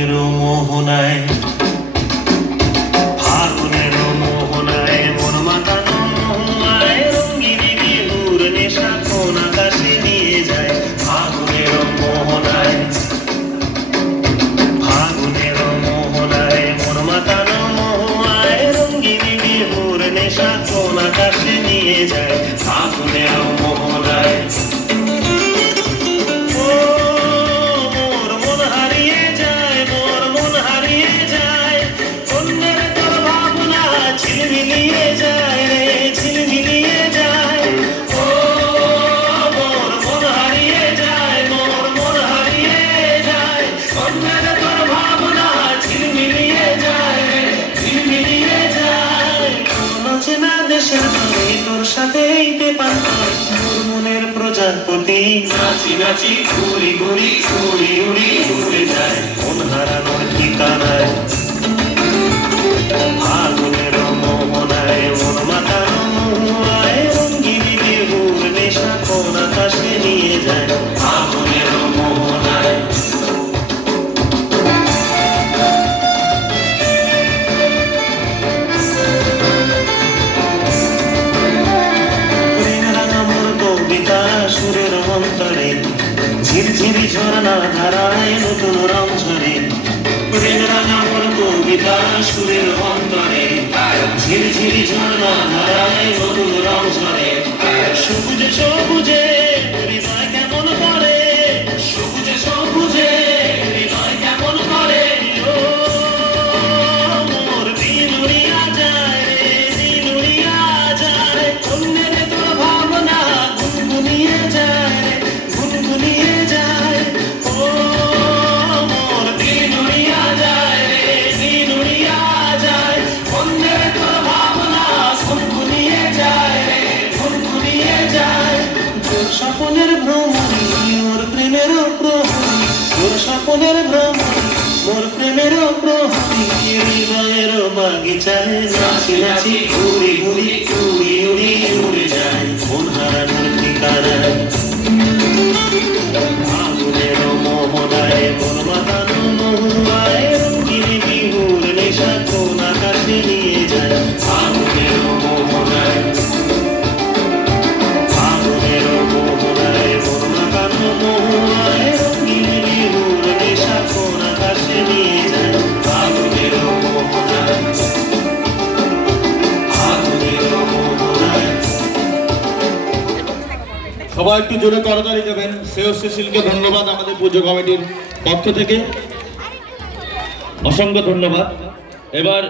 ফাগুনের মোহনায় ফাগুনের মোহনায় মন মাতানো মহুয়ায় রঙ্গিনী বিহুর নেশা কোন আকাশে নিয়ে যায় ফাগুনের মোহনায় ফাগুনের মোহনায় মন মাতানো মহুয়ায় রঙ্গিনী বিহুর নেশা কোন আকাশে নিয়ে যায় ফাগুনের মোহনায় ঝিলমিলিয়ে যায় রে ঝিলমিলিয়ে যায় ও মোর মন হারিয়ে যায় মোর মন হারিয়ে যায় অন্যের তোর ভাবনা ঝিলমিলিয়ে যায় রে ঝিলমিলিয়ে যায় কোন চেনা দেশের ধরে তোর সাথেই পেপার মোর মনের প্রজাপতি নাচি নাচি ঘুরি ঘুরি উড়ি উড়ি উড়ে যায় মন হারানোর ঠিকানায় ফাগুনের মোহনায় মন মাতানো মহুয়ায় রঙ্গিনী বিহুর নেশা কোন আকাশে নিয়ে যায় ফাগুনের মোহনায় প্রেমরাঙা মোর কবিতা সুরের অন্তরে ঝিরঝিরি ঝরনা ধারায় নতুন রং ঝরে প্রেমরাঙা মোর কবিতা সুরের অন্তরে ঝিরঝিরি ঝরনা ধারায় নতুন রং ঝরে সবুজে সবুজে হৃদয় কেমন করে সবুজে সবুজে হৃদয় কেমন করে ও মোর দিন উড়িয়া যায় রে দিন উড়িয়া যায় অন্যের তোর ভাবনা গুনগুনিয়ে যায় রে গুনগুনিয়ে যায় ও মোর দিন উড়িয়া যায় রে দিন উড়িয়া যায় অন্যের তোর ভাবনা গুনগুনিয়ে যায় রে গুনগুনিয়ে যায় তোর স্বপ্নের ভ্রমণী মোর প্রেমের প্রহরী তোর স্বপ্নের ভ্রমণী মোর প্রেমের প্রহরী হৃদয়ের বাগিচায় নাচি নাচি ঘুরি ঘুরি উড়ি উড়ি উড়ে যায় মন হারানোর ঠিকানায় ফাগুনের মোহনায় মন মাতানো মহুয়ায় রঙ্গিনী বিহুর নেশা কোন আকাশে নিয়ে যায় ফাগুনের মোহনায় ফাগুনের মোহনায় মন মাতানো মহুয়ায় রঙ্গিনী বিহুর নেশা কোন আকাশে নিয়ে যায় ফাগুনের মোহনায় ফাগুনের মোহনায়। সবাই একটু জোরে করতালি দেবেন। শ্রেয়স সুশীলকে ধন্যবাদ আমাদের পুজো কমিটির পক্ষ থেকে, অসংখ্য ধন্যবাদ। এবার